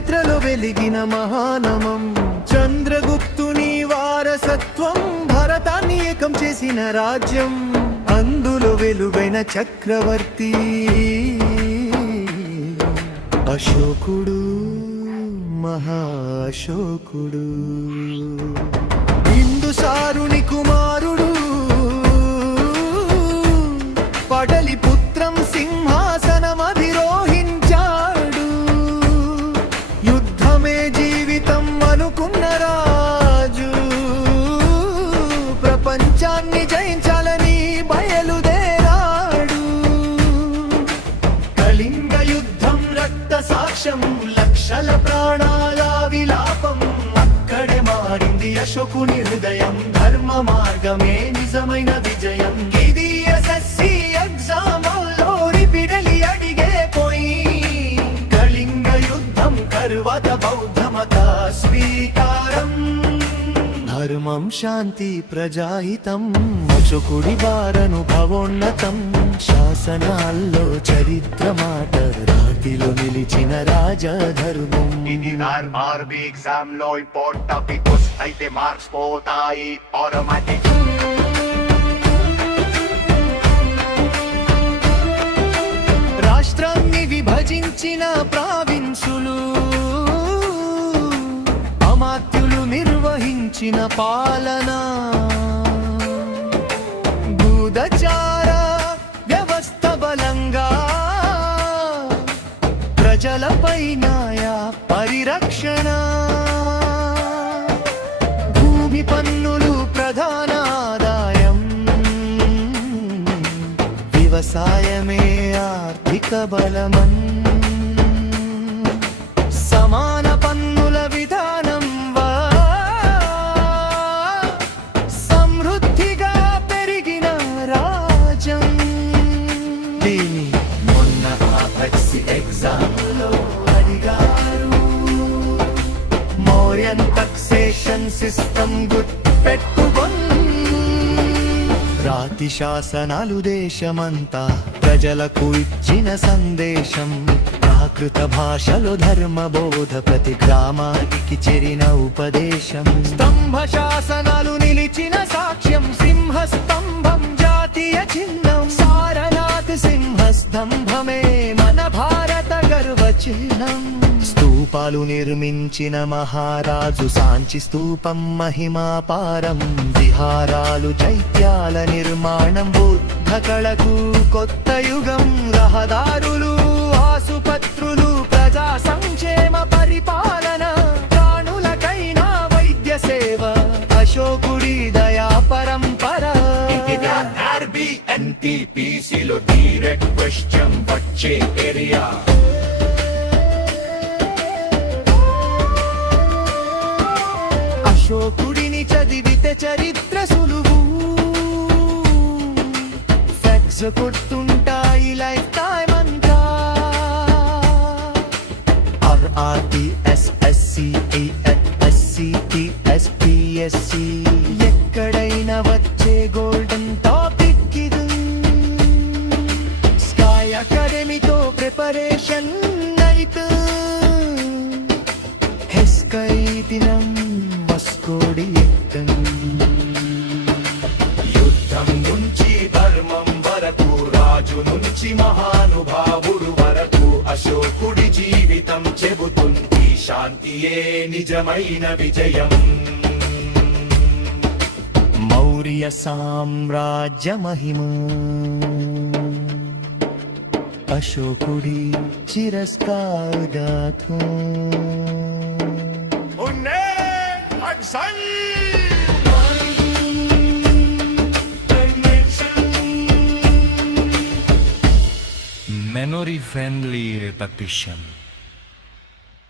చరిత్రలో వెలిగిన మహానమం. చంద్రగుప్తుని వారసత్వం భారతాన్ని ఏకం చేసిన రాజ్యం. అందులో వెలుగైన చక్రవర్తి అశోకుడు, మహాశోకుడు. బిందుసారుని కుమారుడు, పటలిపుత్రం సింహాసనమధిరోహించాడు. యుద్ధమే జీవితం అనుకున్న రాజు, ప్రపంచాన్ని జయించాలని బయలుదేరాడు. కళింగ యుద్ధం రక్త సాక్ష్యం, లక్షల ప్రాణాల విలాపం. అక్కడే మారింది అశోకుని హృదయం, ధర్మ మార్గమే నిజమైన విజయం. ఇది ఎస్ఎస్సి ఎగ్జామ్లో రిపీటెడ్లీ అడిగే పోయి. కళింగ యుద్ధం తరువాత బౌద్ధ మత స్వీకారం. ధర్మం శాంతి ప్రజాహితం, అశోకుడి వారనుభవోన్నతం. శాసనాల్లో చరిత్ర మాట, రాతిలో నిలిచిన రాజధర్మం. ఇది RRB ఎగ్జామ్ లో ఇంపార్టెంట్ టాపిక్ అయితే మార్క్స్ పోతాయి ఆటోమేటిక్. రాష్ట్రాన్ని విభజించిన ప్రావిన్సులు, అమాత్యులు నిర్వహించిన పాలన. గూఢచార వ్యవస్థ బలంగా, ప్రజలపై న్యాయ పరిరక్షణ. భూమి పన్నులు ప్రధాన ఆదాయం, వ్యవసాయమే ఆర్థిక బలమన్. సమాన పన్నుల విధానం సమృద్ధిగా పెరిగిన రాజ్యం. దీని మొన్న AAPSC ఎగ్జామ్లో అడిగారు. మౌర్యన్ టాక్సేషన్ సిస్టమ్ గుర్తుపెట్టుకొని. రాతి శాసనాలు దేశమంతా ప్రజలకు ఇచ్చిన సందేశం. ప్రాకృత భాషలో ధర్మ బోధ, ప్రతి గ్రామానికి చెరిన ఉపదేశం. స్తంభ శాసనాలు నిలిచిన సాక్ష్యం, సింహస్తంభం జాతీయ చిహ్నం. సారనాథ్ సింహస్తంభమే మన భారత గర్వ చిహ్నం. స్తూపాలు నిర్మించిన మహారాజు సాంచి స్తూపం మహిమాపారం. విహారాలు చైత్యాల నిర్మాణం, బుద్ధ కళకు కొత్త యుగం. రహదారులు ఆసుపత్రులు, ప్రజా సంక్షేమ పరిపాలన. ప్రాణులకైనా వైద్య సేవ, అశోకుడి దయా పరంపర. RRB NTPC లో డైరెక్ట్ క్వశ్చన్ వచ్చే ఏరియా. అశోకుడిని చదివితే చరిత్ర సులువు, ఫ్యాక్ట్స్ గుర్తుంటాయి లైఫ్ టైం అంతా. RRB SSC AAPSC TSPSC ఎక్కడైనా వచ్చే గోల్డెన్ టాపిక్ ఇది. స్కై అకాడమీతో ప్రిపరేషన్ అయితే హెస్కై దినం మస్కోడి యుద్ధం. యుద్ధం నుంచి ధర్మం వరకు, రాజు నుంచి మహానుభావుడు వరకు. అశోకుడి జీవితం చెబుతుంది శాంతియే నిజమైన విజయం. మౌర్య సామ్రాజ్య మహిమ, అశోకుడి చిరస్కారగాథం. Memory friendly repetition.